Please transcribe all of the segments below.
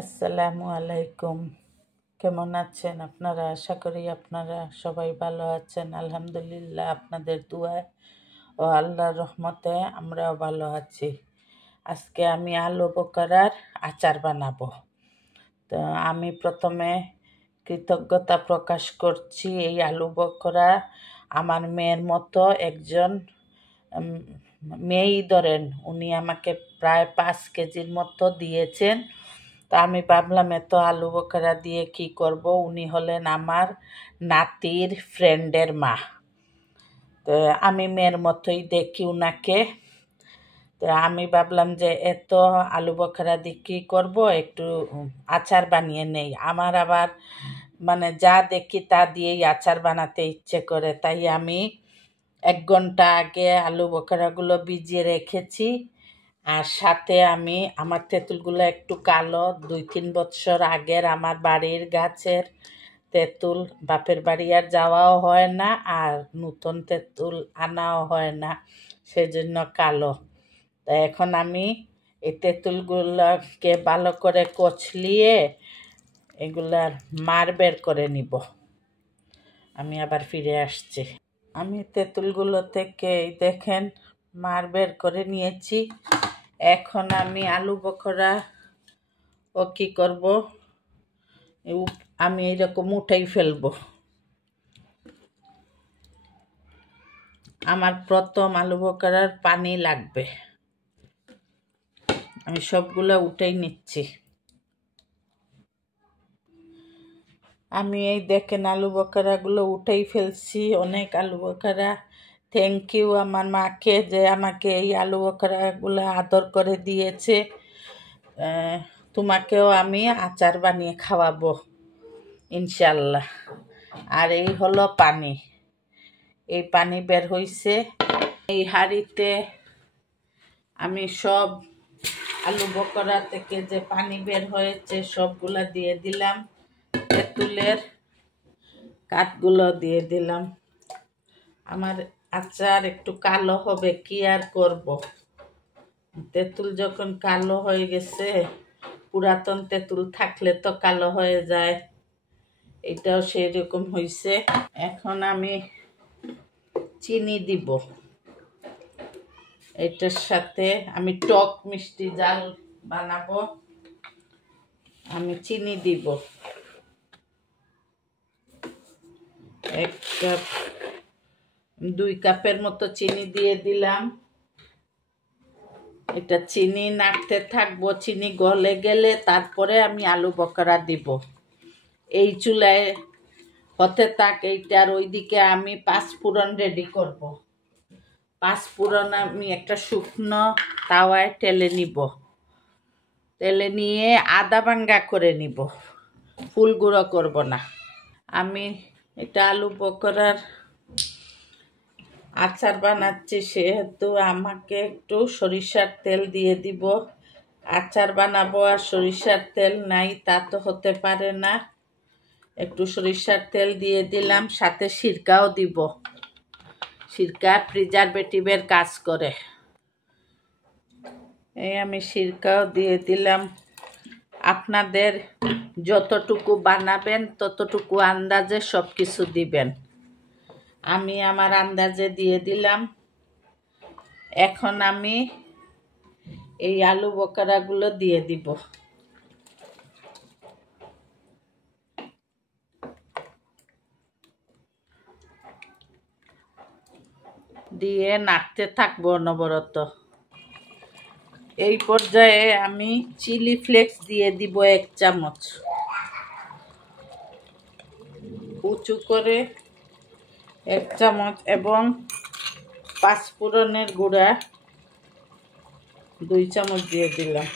আসসালামু আলাইকুম। কেমন আছেন আপনারা? আশা করি আপনারা সবাই ভালো আছেন। আলহামদুলিল্লাহ, আপনাদের দুয়ায় ও আল্লাহর রহমতে আমরাও ভালো আছি। আজকে আমি আলু বকরার আচার বানাবো। তো আমি প্রথমে কৃতজ্ঞতা প্রকাশ করছি। এই আলু বকরা আমার মেয়ের মতো একজন মেয়েই ধরেন, উনি আমাকে প্রায় 5 কেজির মতো দিয়েছেন। তো আমি ভাবলাম এত আলু বখরা দিয়ে কি করব। উনি হলেন আমার নাতির ফ্রেন্ডের মা। তো আমি মেয়ের মতোই দেখি উনাকে। তো আমি ভাবলাম যে এত আলু বখরা দিয়ে কী করবো, একটু আচার বানিয়ে নেই। আমার আবার যা দেখি তা দিয়েই আচার বানাতে ইচ্ছে করে। তাই আমি 1 ঘন্টা আগে আলু বখরাগুলো ভিজিয়ে রেখেছি। আর সাথে আমি আমার তেঁতুলগুলো একটু কালো, 2-3 বছর আগের আমার বাড়ির গাছের তেঁতুল। বাপের বাড়ি আর যাওয়াও হয় না, আর নতুন তেঁতুল আনাও হয় না, সেজন্য কালো। তা এখন আমি এই তেঁতুলগুলোকে ভালো করে কচলিয়ে এগুলার মার বের করে নিব। আমি আবার ফিরে আসছি। আমি তেঁতুলগুলো থেকে দেখেন মার বের করে নিয়েছি। এখন আমি আলু বখরা ও কি করব, আমি এইরকম উঠাই ফেলবো। আমার প্রথম আলু বখরার পানি লাগবে। আমি সবগুলো উঠাই নিচ্ছি। আমি এই দেখেন আলু বখরাগুলো উঠাই ফেলছি। অনেক আলু বখরা। থ্যাংক ইউ আমার মাকে, যে আমাকে এই আলু বখরাগুলো আদর করে দিয়েছে। তোমাকেও আমি আচার বানিয়ে খাওয়াবো ইনশাল্লাহ। আর এই হলো পানি। এই পানি বের হইছে। এই হাঁড়িতে আমি সব আলু বখরা থেকে যে পানি বের হয়েছে সবগুলা দিয়ে দিলাম। তেঁতুলের কাঠগুলো দিয়ে দিলাম। আমার আচার একটু কালো হবে, কি আর করব। তেঁতুল যখন কালো হয়ে গেছে, পুরাতন তেঁতুল থাকলে তো কালো হয়ে যায়, এটাও সেই রকম হয়েছে। এখন আমি চিনি দিব। এটার সাথে আমি টক মিষ্টি জাল বানাবো। আমি চিনি দিব 1 কাপ, 2 কাপের মতো চিনি দিয়ে দিলাম। এটা চিনি নাড়তে থাকবো। চিনি গলে গেলে তারপরে আমি আলু বখরা দিব। এই চুলায় হতে থাক এইটার। ওইদিকে আমি 5 ফোড়ন রেডি করব। 5 ফোড়ন আমি একটা শুকনো তাওয়ায় টেলে নিব। তেলে নিয়ে আদা ভাঙ্গা করে নিব, ফুল গুঁড়ো করব না। আমি এটা আলু বখরার আচার বানাচ্ছি, সেহেতু আমাকে একটু সরিষার তেল দিয়ে দিব। আচার বানাবো আর সরিষার তেল নাই তা তো হতে পারে না। একটু সরিষার তেল দিয়ে দিলাম, সাথে সিরকাও দিব। সিরকা প্রিজারভেটিভের কাজ করে। এই আমি সিরকাও দিয়ে দিলাম। আপনাদের যতটুকু বানাবেন ততটুকু আন্দাজে সব কিছু দিবেন। আমি আমার আন্দাজে দিয়ে দিলাম। এখন আমি এই আলু বখরাগুলো দিয়ে দিব। দিয়ে নাড়তে থাকবো অনবরত। এই পর্যায়ে আমি চিলি ফ্লেক্স দিয়ে দিব 1 চামচ। উঁচু করে 1 চামচ এবং 5 ফোড়নের গুঁড়া 2 চামচ দিয়ে দিলাম।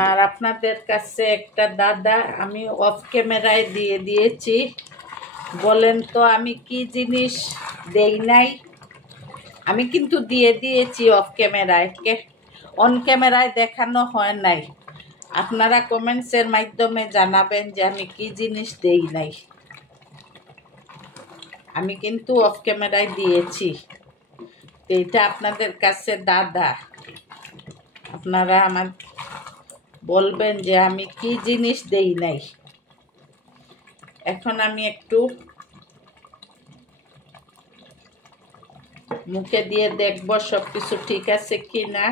আর আপনাদের কাছে একটা দাদা আমি অফ ক্যামেরায় দিয়ে দিয়েছি, বলেন তো আমি কি জিনিস দেই নাই। আমি কিন্তু দিয়ে দিয়েছি অফ ক্যামেরায়, অন ক্যামেরায় দেখানো হয় নাই। আপনারা কমেন্টসের মাধ্যমে জানাবেন যে আমি কি জিনিস দেই নাই। আমি কিন্তু অফ ক্যামেরায় দিয়েছি। এটা আপনাদের কাছে দাদা, আপনারা আমার বলবেন যে আমি কি জিনিস দেই নাই। এখন আমি একটু মুখে দিয়ে দেখব সব কিছু ঠিক আছে কি না।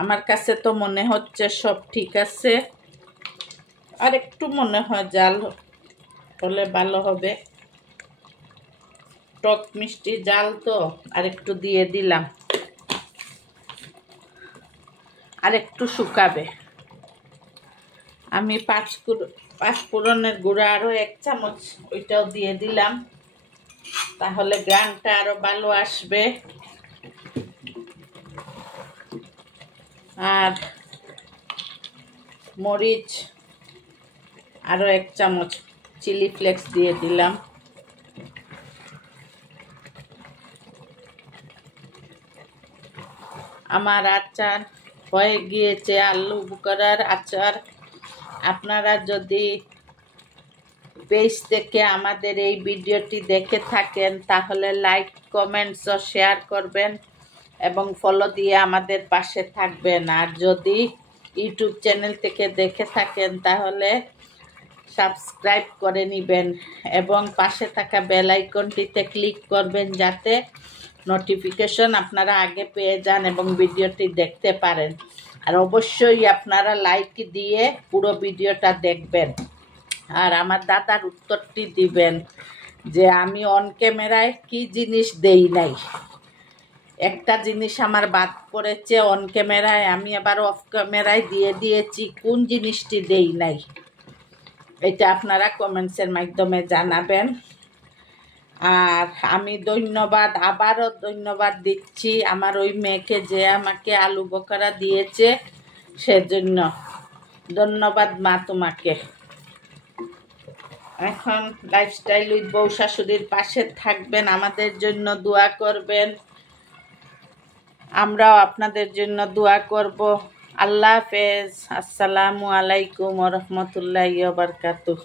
আমার কাছে তো মনে হচ্ছে সব ঠিক আছে, আর একটু মনে হয় জাল হলে ভালো হবে। টক মিষ্টি জাল তো আর একটু দিয়ে দিলাম, আর একটু শুকাবে। আমি পাঁচ ফোড়নের গুঁড়া আরো 1 চামচ ওইটাও দিয়ে দিলাম, তাহলে গ্রানটা আরো ভালো আসবে। আর মরিচ আরো 1 চামচ চিলি ফ্লেক্স দিয়ে দিলাম। আমার আচার হয়ে গিয়েছে, আলু বোখারার আচার। আপনারা যদি পেজ থেকে আমাদের এই ভিডিওটি দেখে থাকেন তাহলে লাইক, কমেন্টস ও শেয়ার করবেন এবং ফলো দিয়ে আমাদের পাশে থাকবেন। আর যদি ইউটিউব চ্যানেল থেকে দেখে থাকেন তাহলে সাবস্ক্রাইব করে নেবেন এবং পাশে থাকা বেল আইকনটিতে ক্লিক করবেন যাতে নোটিফিকেশন আপনারা আগে পেয়ে যান এবং ভিডিওটি দেখতে পারেন। আর অবশ্যই আপনারা লাইক দিয়ে পুরো ভিডিওটা দেখবেন আর আমার দাদার উত্তরটি দিবেন যে আমি অন ক্যামেরায় কি জিনিস দেই নাই। একটা জিনিস আমার বাদ পড়েছে অন ক্যামেরায়, আমি আবার অফ ক্যামেরায় দিয়ে দিয়েছি, কোন জিনিসটি দেই নাই এটা আপনারা কমেন্টসের মাধ্যমে জানাবেন। আর আমি আবারও ধন্যবাদ দিচ্ছি আমার ওই মেয়েকে যে আমাকে আলু বোখারা দিয়েছে, সেজন্য ধন্যবাদ মা তোমাকে। এখন লাইফস্টাইল উইথ বউ শাশুড়ির পাশে থাকবেন, আমাদের জন্য দোয়া করবেন, আমরাও আপনাদের জন্য দোয়া করব। আল্লাহ হাফেজ। আসসালামু আলাইকুম ওয়া রাহমাতুল্লাহি ওয়া বারাকাতুহু।